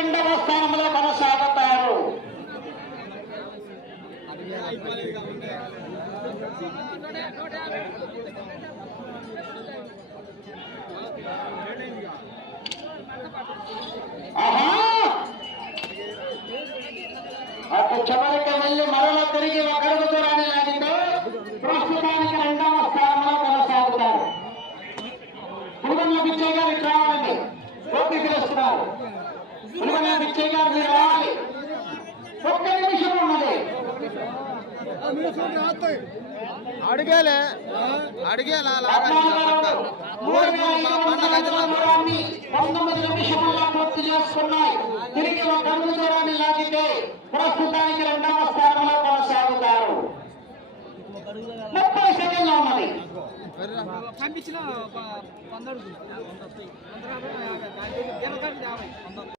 రెండవ స్థానంలో కొనసాగుతారు. అటు చివరికి వెళ్ళి మరలా తిరిగి ఒక అడుగు దూరాన్ని లాగితే ప్రస్తుతానికి రెండవ స్థానంలో కొనసాగుతారు. పురుగన్న పిచ్చయ్య గారు ఇటు రావాలండి. పోటీ చేస్తున్నారు. పురుగన్న పిచ్చయ్య గారు మీరు రావాలి. ఒక్క నిమిషం ఉన్నది. అడిగేలే 19 నిమిషంలో పూర్తి చేసుకున్నాయి. తిరిగి ఒక అడుగు దూరాన్ని లాగితే ప్రస్తుతానికి రెండవ స్థానంలో కొనసాగుతారు. 30 సెకండ్లు ఉన్నది. పంపించిన 100